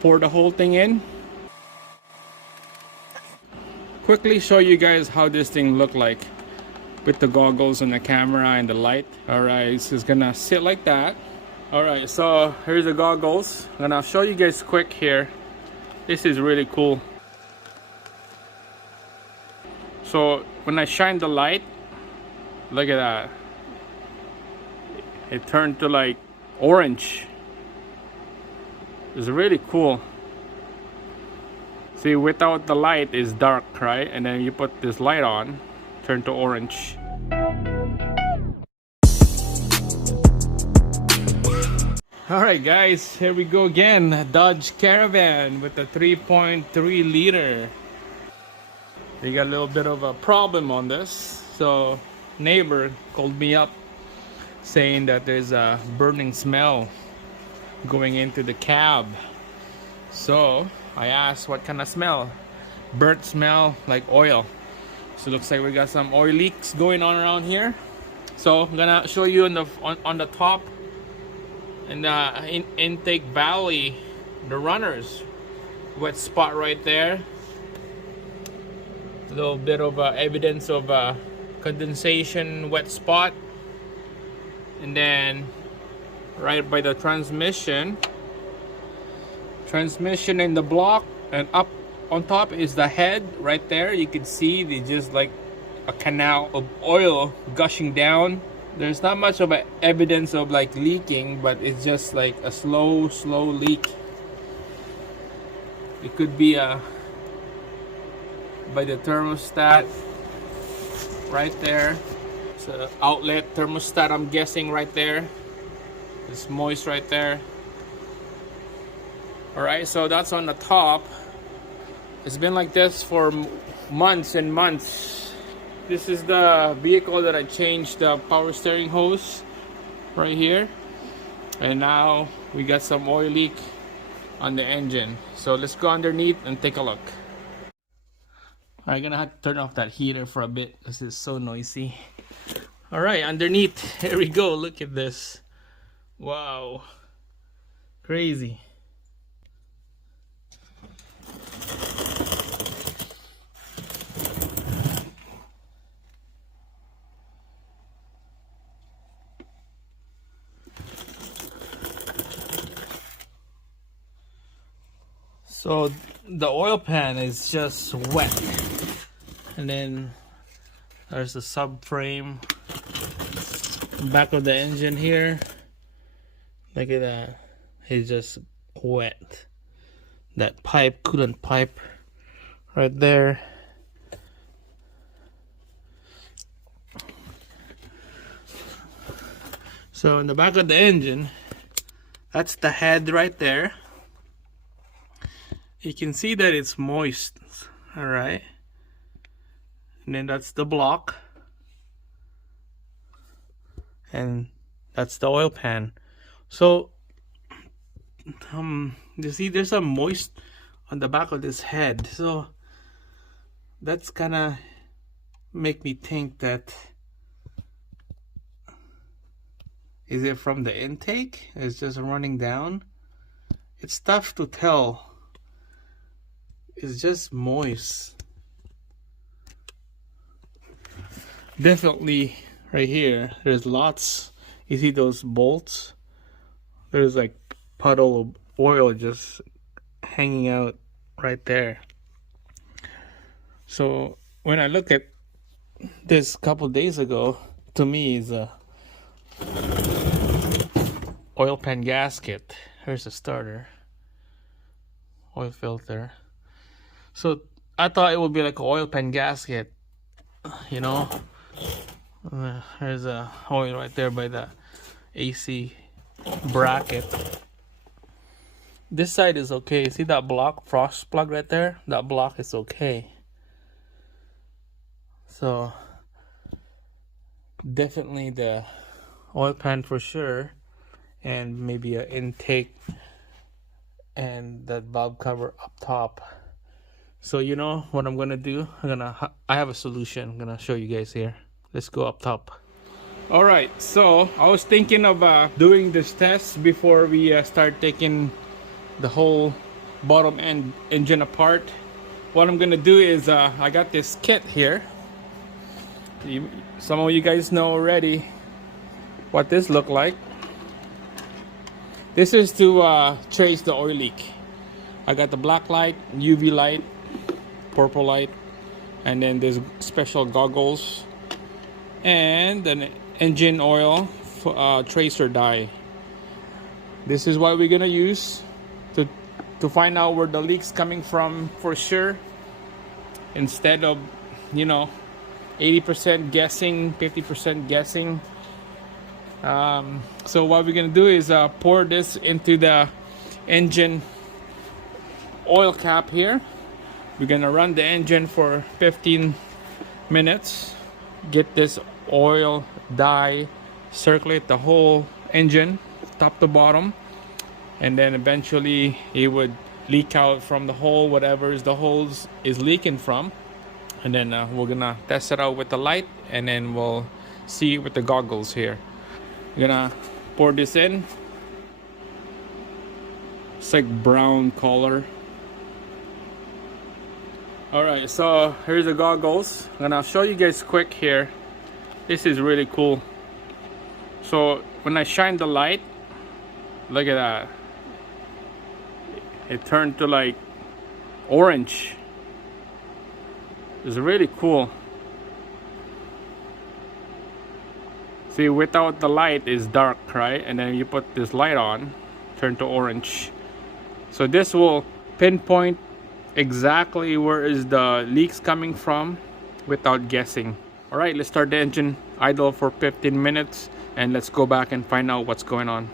pour the whole thing in. Quickly show you guys how this thing look like with the goggles and the camera and the light. Alright, so it's gonna sit like that. Alright, so here's the goggles. I'm gonna show you guys quick here. This is really cool. So when I shine the light, look at that. It turned to like orange. It's really cool. See, without the light is dark, right? And then you put this light on, turn to orange. Alright guys, here we go again. Dodge Caravan with the 3.3 liter. We got a little bit of a problem on this. So neighbor called me up saying that there's a burning smell going into the cab. So I asked what kind of smell. Burnt smell, like oil. So looks like we got some oil leaks going on around here. So I'm gonna show you on the top in the intake valley, the runners, wet spot right there. A little bit of evidence of condensation, wet spot. And then right by the transmission in the block, and up on top is the head right there. You can see they just like a canal of oil gushing down. There's not much of a evidence of like leaking, but it's just like a slow leak. It could be by the thermostat right there. It's an outlet thermostat, I'm guessing, right there. It's moist right there. Alright, so that's on the top. It's been like this for months and months. This is the vehicle that I changed the power steering hose right here. And now we got some oil leak on the engine. So let's go underneath and take a look. I'm gonna have to turn off that heater for a bit. This is so noisy. Alright, underneath, here we go. Look at this. Wow. Crazy. So the oil pan is just wet, and then there's the subframe, back of the engine here. Look at that, it's just wet. That pipe, coolant pipe right there. So in the back of the engine, that's the head right there. You can see that it's moist. Alright, and then that's the block, and that's the oil pan. So you see there's some moist on the back of this head, so that's gonna make me think that, is it from the intake? It's just running down. It's tough to tell. It's just moist. Definitely right here, there's lots. You see those bolts? There's like puddle of oil just hanging out right there. So when I look at this a couple days ago, to me is a oil pan gasket. Here's the starter, oil filter. So I thought it would be like an oil pan gasket, you know. There's a oil right there by the AC bracket. This side is okay. See that block, frost plug right there? That block is okay. So definitely the oil pan for sure, and maybe an intake and that valve cover up top. So you know what I'm gonna do? I have a solution. I'm gonna show you guys here. Let's go up top. All right, so I was thinking of doing this test before we start taking the whole bottom end engine apart. What I'm gonna do is I got this kit here. Some of you guys know already what this look like. This is to trace the oil leak. I got the black light, UV light, purple light, and then there's special goggles and an engine oil tracer dye. This is what we're gonna use to find out where the leak's coming from for sure, instead of 80% guessing, 50% guessing. So what we're gonna do is pour this into the engine oil cap here. We're gonna run the engine for 15 minutes, get this oil dye circulate the whole engine top to bottom, and then eventually it would leak out from the hole, whatever is the holes is leaking from, and then we're gonna test it out with the light, and then we'll see it with the goggles here. We're gonna pour this in. It's like brown color. Alright, so here's the goggles. I'm gonna show you guys quick here. This is really cool. So when I shine the light, look at that. It turned to like orange. It's really cool. See, without the light is dark, right? And then you put this light on, turn to orange. So this will pinpoint exactly where is the leaks coming from without guessing. All right, let's start the engine idle for 15 minutes and let's go back and find out what's going on.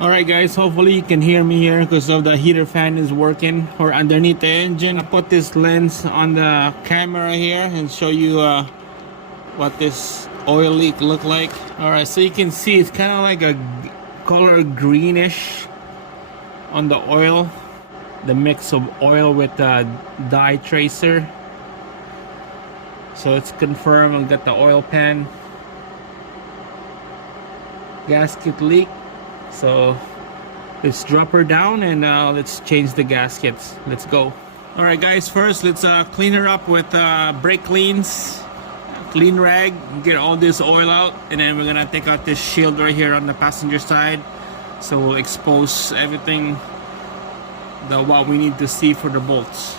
Alright guys, hopefully you can hear me here because of the heater fan is working or underneath the engine. I put this lens on the camera here and show you what this oil leak look like. Alright, so you can see it's kind of like a color greenish on the oil, the mix of oil with the dye tracer. So it's confirmed. I've got the oil pan gasket leak. So let's drop her down and let's change the gaskets. Let's go. All right guys, first let's clean her up with brake cleans, clean rag, get all this oil out, and then we're gonna take out this shield right here on the passenger side. So we'll expose everything, what we need to see for the bolts.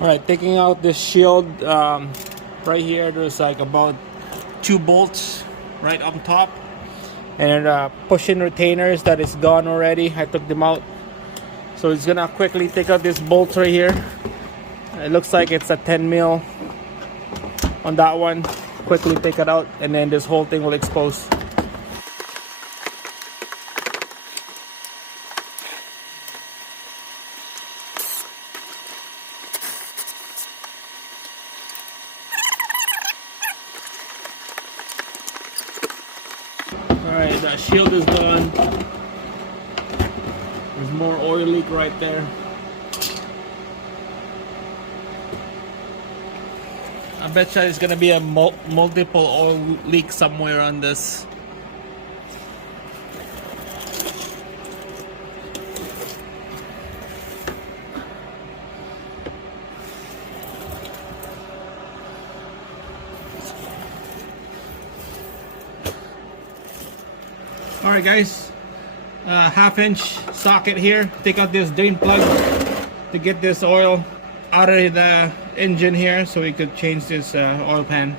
Alright, taking out this shield, right here there's like about 2 bolts right on top, and push-in retainers that is gone already. I took them out. So it's gonna quickly take out this bolt right here. It looks like it's a 10 mil on that one. Quickly take it out, and then this whole thing will expose. Alright, the shield is gone. There's more oil leak right there. I bet you there's gonna be a multiple oil leak somewhere on this. Alright guys, 1/2 inch socket here. Take out this drain plug to get this oil out of the engine here so we could change this oil pan.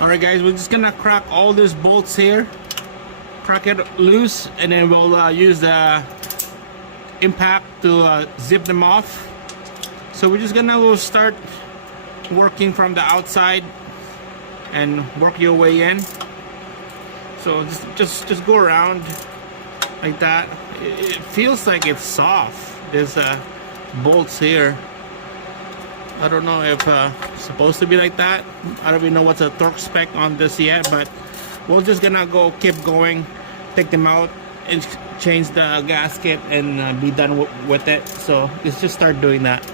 Alright guys, we're just gonna crack all these bolts here, crack it loose, and then we'll use the impact to zip them off. So we're just gonna start working from the outside and work your way in. So just go around like that. It feels like it's soft. There's bolts here. I don't know if it's supposed to be like that. I don't even know what's a torque spec on this yet, but we're just gonna keep going, take them out and change the gasket and be done with it. So let's just start doing that.